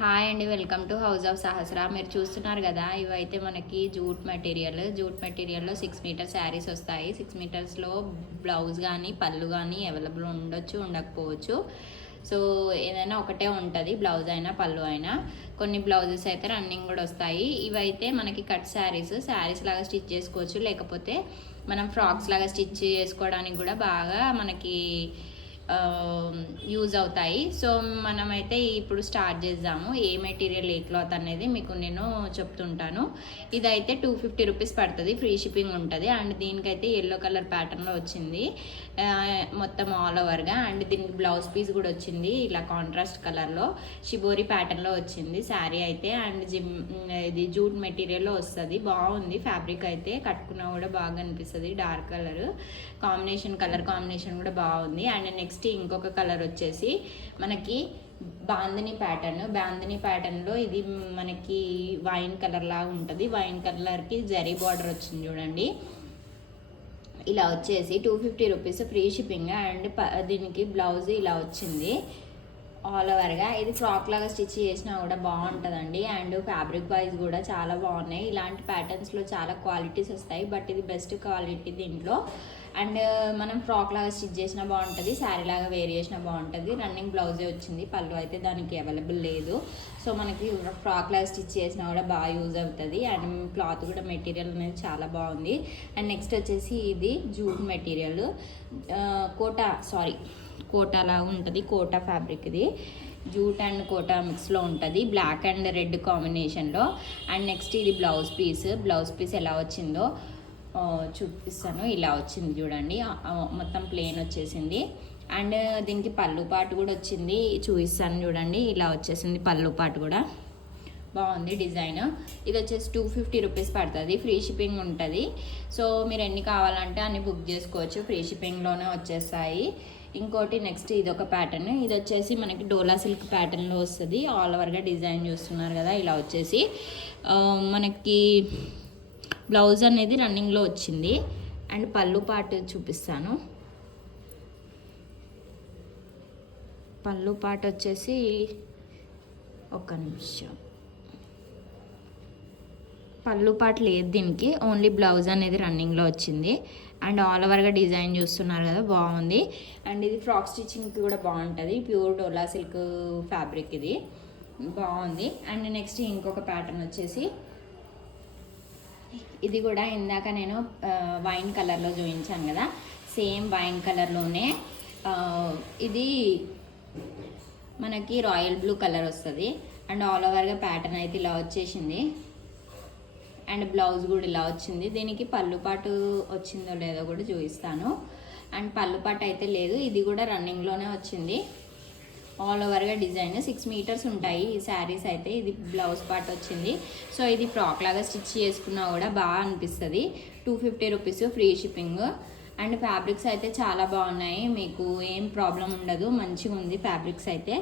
Hi అండి, welcome to house of Sahasra. మీరు చూస్తున్నారు కదా, ఇవైతే మనకి జూట్ మెటీరియల్లో 6 మీటర్ శారీస్ వస్తాయి. 6 మీటర్స్లో బ్లౌజ్ కానీ పళ్ళు కానీ అవైలబుల్ ఉండొచ్చు, ఉండకపోవచ్చు. సో ఏదైనా ఒకటే ఉంటుంది, బ్లౌజ్ అయినా పళ్ళు అయినా. కొన్ని బ్లౌజెస్ అయితే రన్నింగ్ కూడా వస్తాయి. ఇవైతే మనకి కట్ శారీస్ లాగా స్టిచ్ చేసుకోవచ్చు, లేకపోతే మనం ఫ్రాక్స్ లాగా స్టిచ్ చేసుకోవడానికి కూడా బాగా మనకి యూజ్ అవుతాయి. సో మనమైతే ఇప్పుడు స్టార్ట్ చేద్దాము. ఏ మెటీరియల్ ఏ క్లాత్ అనేది మీకు నేను చెప్తుంటాను. ఇదైతే 250 రూపీస్ పడుతుంది, ఫ్రీ షిప్పింగ్ ఉంటుంది. అండ్ దీనికైతే ఎల్లో కలర్ ప్యాటర్న్లో వచ్చింది మొత్తం ఆల్ ఓవర్గా. అండ్ దీనికి బ్లౌజ్ పీస్ కూడా వచ్చింది ఇలా కాంట్రాస్ట్ కలర్లో షిబోరి ప్యాటర్న్లో వచ్చింది శారీ అయితే. అండ్ ఇది జూట్ మెటీరియల్లో వస్తుంది, బాగుంది ఫ్యాబ్రిక్ అయితే. కట్టుకున్నా కూడా బాగా అనిపిస్తుంది, డార్క్ కలర్ కాంబినేషన్ కూడా బాగుంది. అండ్ నెక్స్ట్ ఇంకొక కలర్ వచ్చేసి మనకి బాందిని ప్యాటర్న్లో ఇది మనకి వైన్ కలర్ లాగా ఉంటుంది. వైన్ కలర్కి జరీ బార్డర్ వచ్చింది చూడండి. ఇలా వచ్చేసి 250 రూపీస్ ఫ్రీ షిప్పింగ్. అండ్ దీనికి బ్లౌజ్ ఇలా వచ్చింది ఆల్ ఓవర్గా. ఇది ఫ్రాక్ లాగా స్టిచ్ చేసినా కూడా బాగుంటుందండి. అండ్ ఫ్యాబ్రిక్ వైజ్ కూడా చాలా బాగున్నాయి. ఇలాంటి ప్యాటర్న్స్లో చాలా క్వాలిటీస్ వస్తాయి, బట్ ఇది బెస్ట్ క్వాలిటీ దీంట్లో. అండ్ మనం ఫ్రాక్ లాగా స్టిచ్ చేసినా బాగుంటుంది, శారీ లాగా వేర్ చేసినా బాగుంటుంది. రన్నింగ్ బ్లౌజే వచ్చింది, పళ్ళు అయితే దానికి అవైలబుల్ లేదు. సో మనకి ఫ్రాక్ లాగా స్టిచ్ చేసినా కూడా బాగా యూజ్ అవుతుంది. అండ్ క్లాత్ కూడా మెటీరియల్ అనేది చాలా బాగుంది. అండ్ నెక్స్ట్ వచ్చేసి ఇది జూట్ మెటీరియల్ కోటా లాగా ఉంటుంది, కోటా ఫ్యాబ్రిక్ ఇది. జూట్ అండ్ కోటా మిక్స్లో ఉంటుంది, బ్లాక్ అండ్ రెడ్ కాంబినేషన్లో. అండ్ నెక్స్ట్ ఇది బ్లౌజ్ పీస్ ఎలా వచ్చిందో చూపిస్తాను. ఇలా వచ్చింది చూడండి, మొత్తం ప్లెయిన్ వచ్చేసింది. అండ్ దీనికి పళ్ళు పాటు కూడా వచ్చింది, చూపిస్తాను చూడండి. ఇలా వచ్చేసింది పళ్ళు పాటు కూడా, బాగుంది డిజైన్. ఇది వచ్చేసి 250 రూపీస్ పడుతుంది, ఫ్రీ షిప్పింగ్ ఉంటుంది. సో మీరు ఎన్ని కావాలంటే అన్ని బుక్ చేసుకోవచ్చు, ఫ్రీ షిప్పింగ్లోనే వచ్చేస్తాయి. ఇంకోటి నెక్స్ట్ ఇది ఒక ప్యాటర్న్, ఇది వచ్చేసి మనకి డోలా సిల్క్ ప్యాటర్న్లో వస్తుంది. ఆల్ ఓవర్గా డిజైన్ చూస్తున్నారు కదా, ఇలా వచ్చేసి మనకి బ్లౌజ్ అనేది రన్నింగ్లో వచ్చింది. అండ్ పళ్ళు పాటు చూపిస్తాను. పళ్ళు పాటు వచ్చేసి ఒక్క నిమిషం, పళ్ళు పాటు లేదు దీనికి, ఓన్లీ బ్లౌజ్ అనేది రన్నింగ్లో వచ్చింది. అండ్ ఆల్ ఓవర్గా డిజైన్ చూస్తున్నారు కదా, బాగుంది. అండ్ ఇది ఫ్రాక్ స్టిచ్చింగ్కి కూడా బాగుంటుంది, ప్యూర్ డోలా సిల్క్ ఫ్యాబ్రిక్ ఇది, బాగుంది. అండ్ నెక్స్ట్ ఇంకొక ప్యాటర్న్ వచ్చేసి ఇది కూడా ఇందాక నేను వైన్ కలర్లో చూపించాను కదా, సేమ్ వైన్ కలర్లోనే ఇది మనకి రాయల్ బ్లూ కలర్ వస్తుంది. అండ్ ఆల్ ఓవర్గా ప్యాటర్న్ అయితే ఇలా వచ్చేసింది. అండ్ బ్లౌజ్ కూడా ఇలా వచ్చింది. దీనికి పళ్ళు పాటు వచ్చిందో లేదో కూడా చూపిస్తాను. అండ్ పళ్ళు పాటు అయితే లేదు, ఇది కూడా రన్నింగ్లోనే వచ్చింది. ఆల్ ఓవర్గా డిజైన్ 6 మీటర్స్ ఉంటాయి ఈ శారీస్ అయితే. ఇది బ్లౌజ్ పార్ట్ వచ్చింది. సో ఇది ఫ్రాక్ లాగా స్టిచ్ చేసుకున్నా కూడా బాగా అనిపిస్తుంది. 250 rupees free shipping. And fabrics అయితే చాలా బాగున్నాయి, మీకు ఏం ప్రాబ్లం ఉండదు, మంచిగా ఉంది ఫ్యాబ్రిక్స్ అయితే.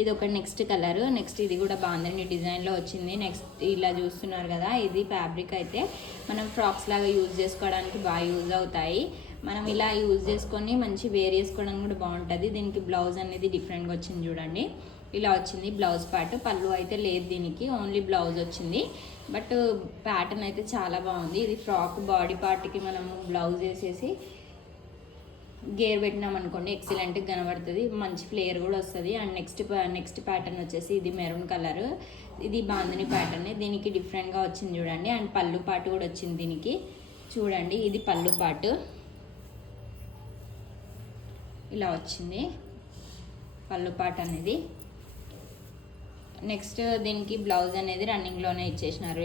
ఇది ఒక నెక్స్ట్ కలర్. నెక్స్ట్ ఇది కూడా బాగుందండి, డిజైన్లో వచ్చింది. నెక్స్ట్ ఇలా చూస్తున్నారు కదా, ఇది ఫ్యాబ్రిక్ అయితే మనం ఫ్రాక్స్ లాగా యూజ్ చేసుకోవడానికి బాగా యూజ్ అవుతాయి. మనం ఇలా యూజ్ చేసుకొని మంచి వేర్ చేసుకోవడానికి కూడా బాగుంటుంది. దీనికి బ్లౌజ్ అనేది డిఫరెంట్గా వచ్చింది చూడండి, ఇలా వచ్చింది బ్లౌజ్ పార్ట్. పళ్ళు అయితే లేదు దీనికి, ఓన్లీ బ్లౌజ్ వచ్చింది. బట్ ప్యాటర్న్ అయితే చాలా బాగుంది. ఇది ఫ్రాక్ బాడీ పార్ట్కి మనం బ్లౌజ్ వేసేసి గేర్ పెట్టినాం అనుకోండి, ఎక్సలెంట్గా కనబడుతుంది, మంచి ఫ్లేయర్ కూడా వస్తుంది. అండ్ నెక్స్ట్ ప్యాటర్న్ వచ్చేసి ఇది మెరూన్ కలర్, ఇది బాందిని ప్యాటర్న్. దీనికి డిఫరెంట్గా వచ్చింది చూడండి. అండ్ పళ్ళు పాటు కూడా వచ్చింది దీనికి, చూడండి ఇది పళ్ళు పాటు ఇలా వచ్చింది పళ్ళు పాట అనేది. నెక్స్ట్ దీనికి బ్లౌజ్ అనేది రన్నింగ్లోనే ఇచ్చేసినారు,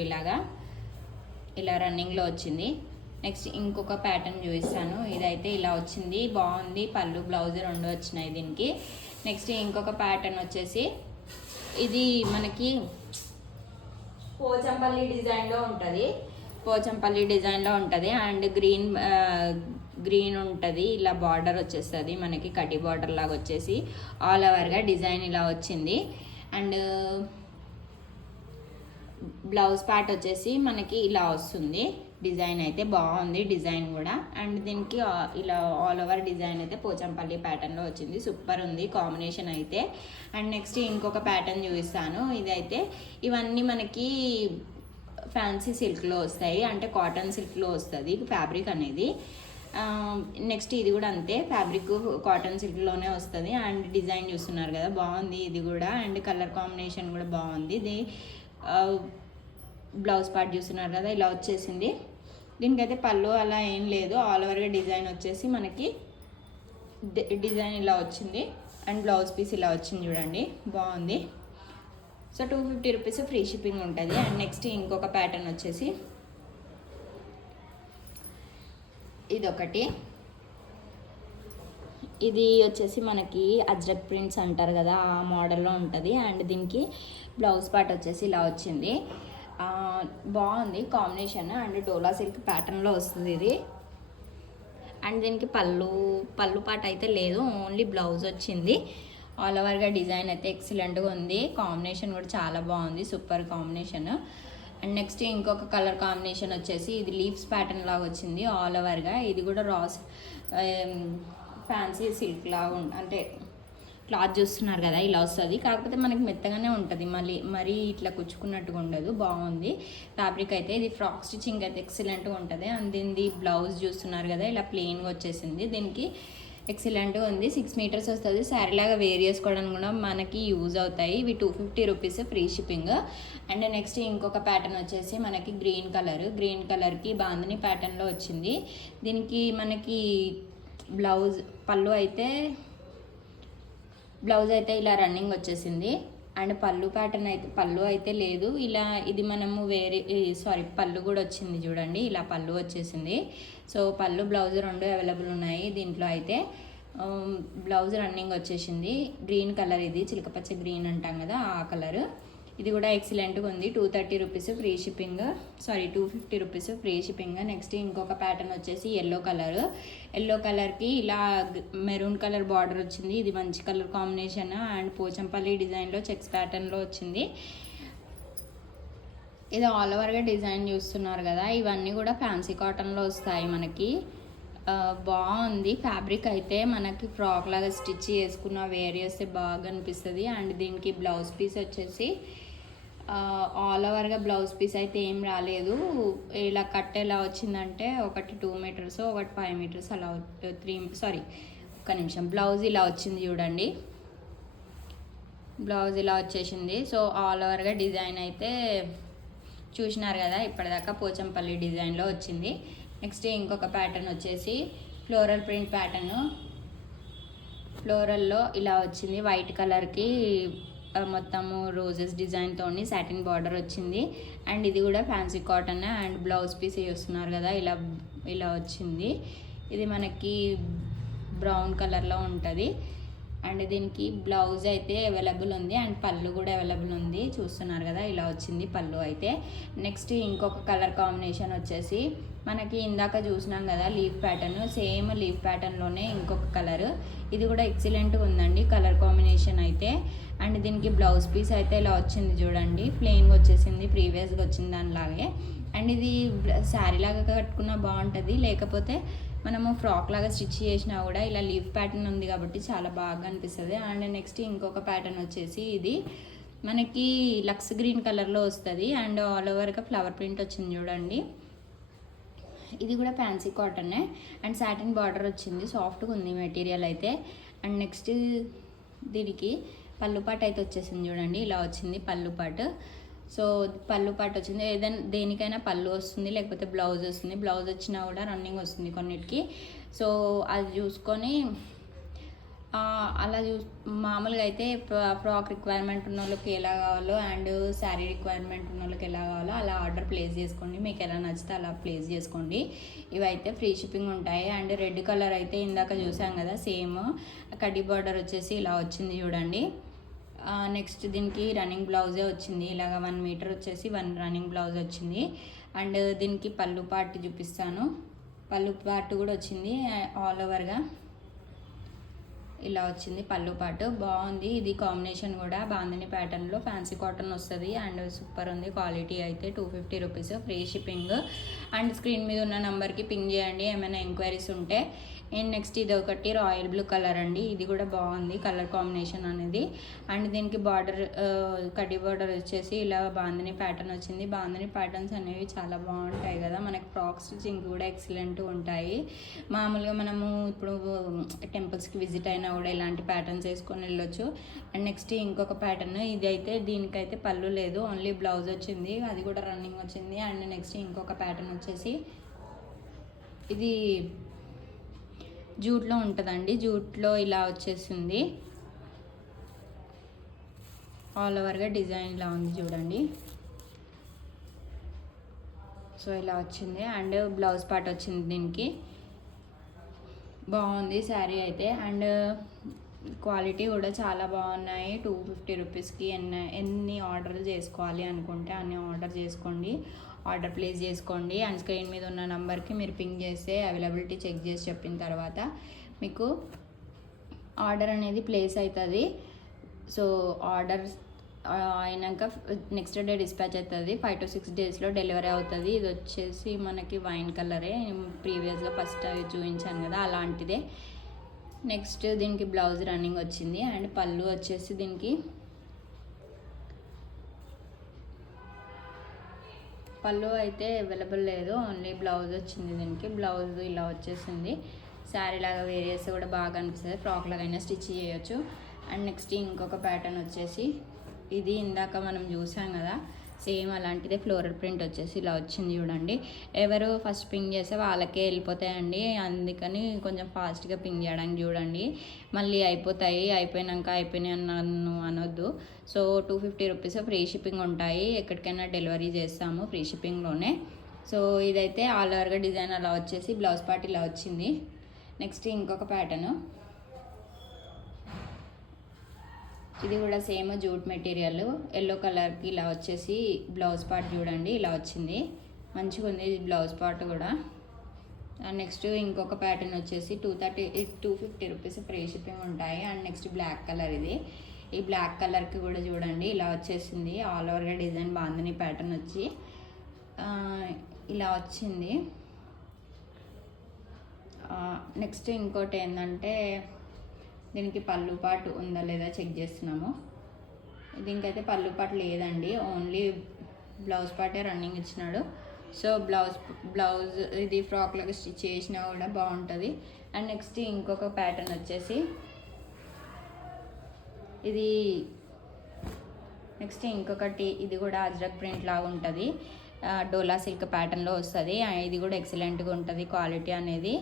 ఇలా రన్నింగ్లో వచ్చింది. నెక్స్ట్ ఇంకొక ప్యాటర్న్ చూపిస్తాను. ఇదైతే ఇలా వచ్చింది, బాగుంది. పళ్ళు బ్లౌజ్ రెండు వచ్చినాయి దీనికి. నెక్స్ట్ ఇంకొక ప్యాటర్న్ వచ్చేసి ఇది మనకి పోచంపల్లి డిజైన్లో ఉంటుంది. అండ్ గ్రీన్ ఉంటుంది, ఇలా బార్డర్ వచ్చేస్తుంది మనకి, కటి బార్డర్ లాగా వచ్చేసి ఆల్ ఓవర్గా డిజైన్ ఇలా వచ్చింది. అండ్ బ్లౌజ్ పార్ట్ వచ్చేసి మనకి ఇలా వస్తుంది, డిజైన్ అయితే బాగుంది డిజైన్ కూడా. అండ్ దీనికి ఇలా ఆల్ ఓవర్ డిజైన్ అయితే పోచంపల్లి ప్యాటర్న్లో వచ్చింది. సూపర్ ఉంది కాంబినేషన్ అయితే. అండ్ నెక్స్ట్ ఇంకొక ప్యాటర్న్ చూపిస్తాను. ఇదైతే ఇవన్నీ మనకి ఫ్యాన్సీ సిల్క్లో వస్తాయి, అంటే కాటన్ సిల్క్లో వస్తుంది ఫ్యాబ్రిక్ అనేది. నెక్స్ట్ ఇది కూడా అంతే, ఫ్యాబ్రిక్ కాటన్ సిల్క్లోనే వస్తుంది. అండ్ డిజైన్ చూస్తున్నారు కదా బాగుంది ఇది కూడా. అండ్ కలర్ కాంబినేషన్ కూడా బాగుంది. ఇది బ్లౌజ్ పార్ట్ చూస్తున్నారు కదా ఇలా వచ్చేసింది. దీనికైతే పళ్ళు అలా ఏం లేదు, ఆల్ ఓవర్గా డిజైన్ వచ్చేసి మనకి డిజైన్ ఇలా వచ్చింది. అండ్ బ్లౌజ్ పీస్ ఇలా వచ్చింది చూడండి బాగుంది. సో 250 రూపీస్ ఫ్రీ షిప్పింగ్ ఉంటుంది. అండ్ నెక్స్ట్ ఇంకొక ప్యాటర్న్ వచ్చేసి ఇదొకటి. ఇది వచ్చేసి మనకి అజ్రక్ ప్రింట్స్ అంటారు కదా ఆ మోడల్లో ఉంటుంది. అండ్ దీనికి బ్లౌజ్ పార్ట్ వచ్చేసి ఇలా వచ్చింది. బాగుంది కాంబినేషన్. అండ్ డోలా సిల్క్ ప్యాటర్న్లో వస్తుంది ఇది. అండ్ దీనికి పళ్ళు పార్ట్ అయితే లేదు, ఓన్లీ బ్లౌజ్ వచ్చింది. ఆల్ ఓవర్గా డిజైన్ అయితే ఎక్సలెంట్గా ఉంది. కాంబినేషన్ కూడా చాలా బాగుంది, సూపర్ కాంబినేషన్. అండ్ నెక్స్ట్ ఇంకొక కలర్ కాంబినేషన్ వచ్చేసి ఇది లీవ్స్ ప్యాటర్న్ లాగా వచ్చింది ఆల్ ఓవర్గా. ఇది కూడా రాస్ ఫ్యాన్సీ సిల్క్ లాగా అంటే క్లాత్ చూస్తున్నారు కదా ఇలా వస్తుంది. కాకపోతే మనకి మెత్తగానే ఉంటుంది, మరీ ఇట్లా కుచ్చుకున్నట్టుగా ఉండదు. బాగుంది ఫ్యాబ్రిక్ అయితే. ఇది ఫ్రాక్ స్టిచ్చింగ్ అయితే ఎక్సలెంట్గా ఉంటుంది. అండ్ దీనిది బ్లౌజ్ చూస్తున్నారు కదా ఇలా ప్లెయిన్గా వచ్చేసింది. దీనికి ఎక్సలెంట్గా ఉంది. 6 మీటర్స్ వస్తుంది. శారీ లాగా వేర్ చేసుకోవడానికి కూడా మనకి యూజ్ అవుతాయి. ఇవి 250 rupees free shipping. And next ఇంకొక ప్యాటర్న్ వచ్చేసి మనకి గ్రీన్ కలర్కి బాందని ప్యాటర్న్లో వచ్చింది. దీనికి మనకి పళ్ళు అయితే ఇలా రన్నింగ్ వచ్చేసింది. అండ్ పళ్ళు అయితే లేదు. ఇలా ఇది మనము పళ్ళు కూడా వచ్చింది చూడండి ఇలా పళ్ళు వచ్చేసింది. సో పళ్ళు బ్లౌజ్ రెండు అవైలబుల్ ఉన్నాయి దీంట్లో అయితే. బ్లౌజ్ రన్నింగ్ వచ్చేసింది. గ్రీన్ కలర్, ఇది చిలకపచ్చ గ్రీన్ అంటాం కదా ఆ కలర్. ఇది కూడా ఎక్సలెంట్గా ఉంది. 230 rupees free shipping, 250 rupees free shipping. Next ఇంకొక ప్యాటర్న్ వచ్చేసి ఎల్లో కలర్కి ఇలా మెరూన్ కలర్ బార్డర్ వచ్చింది. ఇది మంచి కలర్ కాంబినేషన్. అండ్ పోచంపల్లి డిజైన్లో చెక్స్ ప్యాటర్న్లో వచ్చింది. ఇది ఆల్ ఓవర్గా డిజైన్ చూస్తున్నారు కదా. ఇవన్నీ కూడా ఫ్యాన్సీ కాటన్లో వస్తాయి మనకి. బాగుంది ఫ్యాబ్రిక్ అయితే. మనకి ఫ్రాక్ లాగా స్టిచ్ చేసుకున్న వేర్ చేస్తే బాగా అనిపిస్తుంది. అండ్ దీనికి బ్లౌజ్ పీస్ వచ్చేసి ఆల్ ఓవర్గా బ్లౌజ్ పీస్ అయితే ఏం రాలేదు. ఇలా కట్ ఎలా వచ్చిందంటే ఒకటి 2 మీటర్స్, ఒకటి 5 మీటర్స్ అలా ఒక్క నిమిషం. బ్లౌజ్ ఇలా వచ్చింది చూడండి, బ్లౌజ్ ఇలా వచ్చేసింది. సో ఆల్ ఓవర్గా డిజైన్ అయితే చూసినారు కదా ఇప్పటిదాకా పోచంపల్లి డిజైన్లో వచ్చింది. నెక్స్ట్ ఇంకొక ప్యాటర్న్ వచ్చేసి ఫ్లోరల్ ప్రింట్ ప్యాటర్న్. ఫ్లోరల్లో ఇలా వచ్చింది. వైట్ కలర్కి మొత్తము రోజెస్ డిజైన్తో సాటిన్ బార్డర్ వచ్చింది. అండ్ ఇది కూడా fancy cotton. And blouse piece వేస్తున్నారు కదా ఇలా వచ్చింది. ఇది మనకి బ్రౌన్ కలర్లో ఉంటుంది. అండ్ దీనికి బ్లౌజ్ అయితే అవైలబుల్ ఉంది. అండ్ పళ్ళు కూడా అవైలబుల్ ఉంది. చూస్తున్నారు కదా ఇలా వచ్చింది పళ్ళు అయితే. నెక్స్ట్ ఇంకొక కలర్ కాంబినేషన్ వచ్చేసి మనకి ఇందాక చూసినాం కదా లీఫ్ ప్యాటర్న్, సేమ్ లీఫ్ ప్యాటర్న్లోనే ఇంకొక కలర్. ఇది కూడా ఎక్సలెంట్గా ఉందండి కలర్ కాంబినేషన్ అయితే. అండ్ దీనికి బ్లౌజ్ పీస్ అయితే ఇలా వచ్చింది చూడండి, ప్లెయిన్గా వచ్చేసింది ప్రీవియస్గా వచ్చింది దానిలాగే. అండ్ ఇది శారీ లాగా కట్టుకున్నా బాగుంటుంది, లేకపోతే మనము ఫ్రాక్ లాగా స్టిచ్ చేసినా కూడా ఇలా లీఫ్ ప్యాటర్న్ ఉంది కాబట్టి చాలా బాగా అనిపిస్తుంది. అండ్ నెక్స్ట్ ఇంకొక ప్యాటర్న్ వచ్చేసి ఇది మనకి లక్స్ గ్రీన్ కలర్లో వస్తుంది. అండ్ ఆల్ ఓవర్గా ఫ్లవర్ ప్రింట్ వచ్చింది చూడండి. ఇది కూడా ఫ్యాన్సీ కాటనే. అండ్ సాటిన్ బార్డర్ వచ్చింది, సాఫ్ట్గా ఉంది మెటీరియల్ అయితే. అండ్ నెక్స్ట్ దీనికి పళ్ళు పాటు అయితే వచ్చేసింది చూడండి, ఇలా వచ్చింది పళ్ళు పాటు. సో పళ్ళు పాటు వచ్చింది. ఏదైనా దేనికైనా పళ్ళు వస్తుంది, లేకపోతే బ్లౌజ్ వస్తుంది. బ్లౌజ్ వచ్చినా కూడా రన్నింగ్ వస్తుంది కొన్నిటికి. సో అది చూసుకొని మామూలుగా అయితే ఫ్రాక్ రిక్వైర్మెంట్ ఉన్న వాళ్ళకి ఎలా కావాలో అండ్ శారీ రిక్వైర్మెంట్ ఉన్న వాళ్ళకి ఎలా కావాలో అలా ఆర్డర్ ప్లేస్ చేసుకోండి. మీకు ఎలా నచ్చితే అలా ప్లేస్ చేసుకోండి. ఇవైతే ఫ్రీ షిప్పింగ్ ఉంటాయి. అండ్ రెడ్ కలర్ అయితే ఇందాక చూసాం కదా సేమ్ కడ్డీ బార్డర్ వచ్చేసి ఇలా వచ్చింది చూడండి. నెక్స్ట్ దీనికి రన్నింగ్ బ్లౌజే వచ్చింది. ఇలాగ 1 మీటర్ వచ్చేసి 1 రన్నింగ్ బ్లౌజ్ వచ్చింది. అండ్ దీనికి పళ్ళు పార్ట్ చూపిస్తాను. పళ్ళు పార్ట్ కూడా వచ్చింది ఆల్ ఓవర్గా. ఇలా వచ్చింది పళ్ళు పాటు, బాగుంది. ఇది కాంబినేషన్ కూడా బాందిని ప్యాటర్న్లో ఫ్యాన్సీ కాటన్ వస్తుంది అండ్ సూపర్ ఉంది. క్వాలిటీ అయితే 250 rupees, free shipping. And screen మీద ఉన్న నెంబర్కి పింగ్ చేయండి ఏమైనా ఎంక్వైరీస్ ఉంటే. అండ్ నెక్స్ట్ ఇది ఒకటి రాయల్ బ్లూ కలర్ అండి, ఇది కూడా బాగుంది కలర్ కాంబినేషన్ అనేది. అండ్ దీనికి బార్డర్ కడ్డీ బార్డర్ వచ్చేసి ఇలా బాందిని ప్యాటర్న్ వచ్చింది. బాందిని ప్యాటర్న్స్ అనేవి చాలా బాగుంటాయి కదా, మనకి ఫ్రాక్ స్టిచ్చింగ్ కూడా ఎక్సలెంట్ ఉంటాయి. మామూలుగా మనము ఇప్పుడు టెంపుల్స్కి విజిట్ అయినా కూడా ఇలాంటి ప్యాటర్న్స్ వేసుకొని వెళ్ళొచ్చు. అండ్ నెక్స్ట్ ఇంకొక ప్యాటర్న్, ఇది అయితే దీనికైతే పళ్ళు లేదు, ఓన్లీ బ్లౌజ్ వచ్చింది, అది కూడా రన్నింగ్ వచ్చింది. అండ్ నెక్స్ట్ ఇంకొక ప్యాటర్న్ వచ్చేసి ఇది జూట్లో ఉంటుందండి, జూట్లో ఇలా వచ్చేసింది, ఆల్ ఓవర్గా డిజైన్ ఇలా ఉంది చూడండి. సో ఇలా వచ్చింది అండ్ బ్లౌజ్ పార్ట్ వచ్చింది దీనికి. బాగుంది శారీ అయితే అండ్ క్వాలిటీ కూడా చాలా బాగున్నాయి. 250 రూపీస్కి ఎన్ని ఆర్డర్లు చేసుకోవాలి అనుకుంటే అన్ని ఆర్డర్ చేసుకోండి, ఆర్డర్ ప్లేస్ చేసుకోండి. అండ్ స్క్రీన్ మీద ఉన్న నెంబర్కి మీరు పింగ్ చేస్తే అవైలబిలిటీ చెక్ చేసి చెప్పిన తర్వాత మీకు ఆర్డర్ అనేది ప్లేస్ అవుతుంది. సో ఆర్డర్ అయినాక నెక్స్ట్ డే డిస్పాచ్ అవుతుంది, 5 to 6 డేస్లో డెలివరీ అవుతుంది. ఇది వచ్చేసి మనకి వైన్ కలరే, ప్రీవియస్గా ఫస్ట్ అవి చూపించాను కదా అలాంటిదే. నెక్స్ట్ దీనికి బ్లౌజ్ రన్నింగ్ వచ్చింది అండ్ పళ్ళు వచ్చేసి దీనికి పళ్ళు అయితే అవైలబుల్ లేదు, ఓన్లీ బ్లౌజ్ వచ్చింది. దీనికి బ్లౌజ్ ఇలా వచ్చేసింది. శారీ లాగా వేర్ చేస్తే కూడా బాగా అనిపిస్తుంది, ఫ్రాక్ లాగైనా స్టిచ్ చేయొచ్చు. అండ్ నెక్స్ట్ ఇంకొక ప్యాటర్న్ వచ్చేసి ఇది ఇందాక మనం చూసాం కదా సేమ్ అలాంటిదే, ఫ్లోరల్ ప్రింట్ వచ్చేసి ఇలా వచ్చింది చూడండి. ఎవరు ఫస్ట్ పింగ్ చేస్తే వాళ్ళకే వెళ్ళిపోతాయండి, అందుకని కొంచెం ఫాస్ట్గా పింగ్ చేయడానికి చూడండి, మళ్ళీ అయిపోయినాక అయిపోయినాయి అన్నాను అనొద్దు. సో 250 రూపీస్ ఫ్రీ షిప్పింగ్ ఉంటాయి, ఎక్కడికైనా డెలివరీ చేస్తాము ఫ్రీ షిప్పింగ్లోనే. సో ఇదైతే ఆల్ ఓవర్గా డిజైన్ అలా వచ్చేసి బ్లౌజ్ పార్ట్ ఇలా వచ్చింది. నెక్స్ట్ ఇంకొక ప్యాటర్ను, ఇది కూడా సేమ్ జూట్ మెటీరియల్, ఎల్లో కలర్కి ఇలా వచ్చేసి బ్లౌజ్ పార్ట్ చూడండి ఇలా వచ్చింది, మంచిగా ఉంది బ్లౌజ్ పార్ట్ కూడా. అండ్ నెక్స్ట్ ఇంకొక ప్యాటర్న్ వచ్చేసి 250 రూపీస్ ఫ్రీ షిప్పింగ్ ఉంటాయి. అండ్ నెక్స్ట్ బ్లాక్ కలర్, ఇది ఈ బ్లాక్ కలర్కి కూడా చూడండి ఇలా వచ్చేసింది, ఆల్ ఓవర్గా డిజైన్ బాందిని ప్యాటర్న్ వచ్చి ఇలా వచ్చింది. నెక్స్ట్ ఇంకోటి ఏంటంటే దీనికి పళ్ళు పాటు ఉందా లేదా చెక్ చేస్తున్నాము. దీనికైతే పళ్ళు పాటు లేదండి, ఓన్లీ బ్లౌజ్ పార్టే రన్నింగ్ ఇచ్చినాడు. సో బ్లౌజ్ ఇది ఫ్రాక్ లాగా స్టిచ్ చేసినా కూడా బాగుంటుంది. అండ్ నెక్స్ట్ ఇంకొక ప్యాటర్న్ వచ్చేసి ఇది, నెక్స్ట్ ఇంకొకటి ఇది కూడా అజ్రక్ ప్రింట్ లాగా ఉంటుంది, డోలా సిల్క్ ప్యాటర్న్లో వస్తుంది. ఇది కూడా ఎక్సలెంట్గా ఉంటుంది క్వాలిటీ అనేది,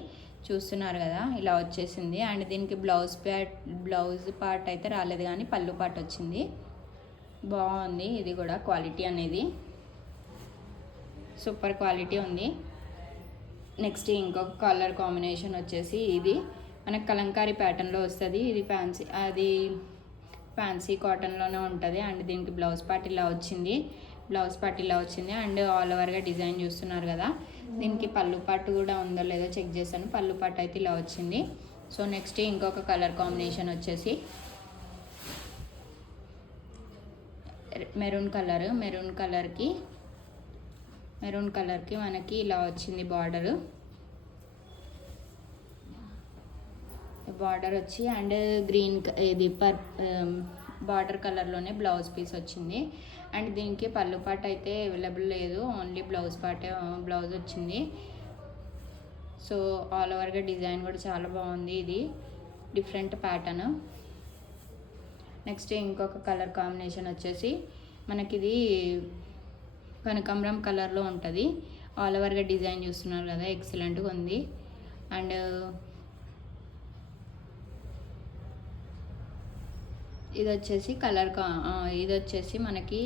చూస్తున్నారు కదా ఇలా వచ్చేసింది. అండ్ దీనికి బ్లౌజ్ పార్ట్ అయితే రాలేదు కానీ పళ్ళు పార్ట్ వచ్చింది, బాగుంది. ఇది కూడా క్వాలిటీ అనేది సూపర్ క్వాలిటీ ఉంది. నెక్స్ట్ ఇంకొక కలర్ కాంబినేషన్ వచ్చేసి ఇది మనకు కలంకారీ ప్యాటర్న్లో వస్తుంది, ఇది ఫ్యాన్సీ కాటన్లోనే ఉంటుంది. అండ్ దీనికి బ్లౌజ్ పార్ట్ ఇలా వచ్చింది అండ్ ఆల్ ఓవర్గా డిజైన్ చూస్తున్నారు కదా. దీనికి పళ్ళు పాటు కూడా ఉందో లేదో చెక్ చేస్తాను, పళ్ళు పాటు అయితే ఇలా వచ్చింది. సో నెక్స్ట్ ఇంకొక కలర్ కాంబినేషన్ వచ్చేసి మెరూన్ కలర్కి మనకి ఇలా వచ్చింది బార్డర్ వచ్చి అండ్ గ్రీన్ ఇది బార్డర్ కలర్లోనే బ్లౌజ్ పీస్ వచ్చింది. అండ్ దీనికి పళ్ళు పాట అయితే అవైలబుల్ లేదు, ఓన్లీ బ్లౌజ్ వచ్చింది. సో ఆల్ ఓవర్గా డిజైన్ కూడా చాలా బాగుంది, ఇది డిఫరెంట్ ప్యాటర్న్. నెక్స్ట్ ఇంకొక కలర్ కాంబినేషన్ వచ్చేసి మనకి ఇది కనకాంబరం కలర్లో ఉంటుంది, ఆల్ ఓవర్గా డిజైన్ చూస్తున్నారు కదా ఎక్సలెంట్గా ఉంది. అండ్ ఇది వచ్చేసి మనకి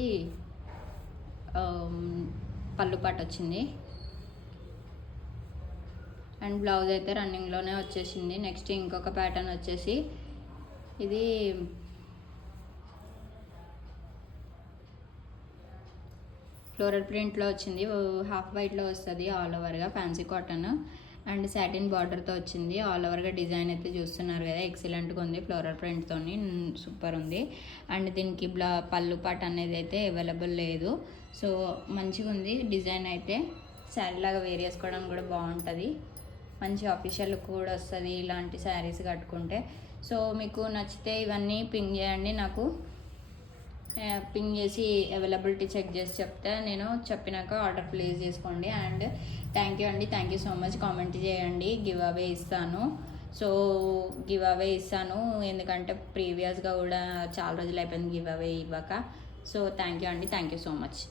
పళ్ళు పాట వచ్చింది అండ్ బ్లౌజ్ అయితే రన్నింగ్లోనే వచ్చేసింది. నెక్స్ట్ ఇంకొక ప్యాటర్న్ వచ్చేసి ఇది ఫ్లోరల్ ప్రింట్లో వచ్చింది, హాఫ్ వైట్లో వస్తుంది, ఆల్ ఓవర్గా ఫ్యాన్సీ కాటన్. అండ్ సాటిన్ బార్డర్తో వచ్చింది. ఆల్ ఓవర్గా డిజైన్ అయితే చూస్తున్నారు కదా, ఎక్సలెంట్గా ఉంది. ఫ్లోరల్ ప్రింట్తో సూపర్ ఉంది. అండ్ దీనికి పళ్ళు పాట అనేది అయితే అవైలబుల్ లేదు. సో మంచిగా ఉంది డిజైన్ అయితే. శారీ లాగా వేర్ చేసుకోవడానికి కూడా బాగుంటుంది. మంచి అఫీషియల్ లుక్ కూడా వస్తుంది ఇలాంటి శారీస్ కట్టుకుంటే. సో మీకు నచ్చితే ఇవన్నీ పింగ్ చేయండి నాకు. పింగ్ చేసి అవైలబిలిటీ చెక్ చేసి చెప్తే నేను చెప్పినాక ఆర్డర్ ప్లేస్ చేసుకోండి. అండ్ థ్యాంక్ యూ అండి, thank you so much. Comment చేయండి, గివ్ అవే ఇస్తాను. సో గివ్ అవే ఇస్తాను ఎందుకంటే ప్రీవియస్గా కూడా చాలా రోజులు అయిపోయింది గివ్ అవే ఇవ్వక. సో థ్యాంక్ యూ అండి, థ్యాంక్ యూ సో మచ్.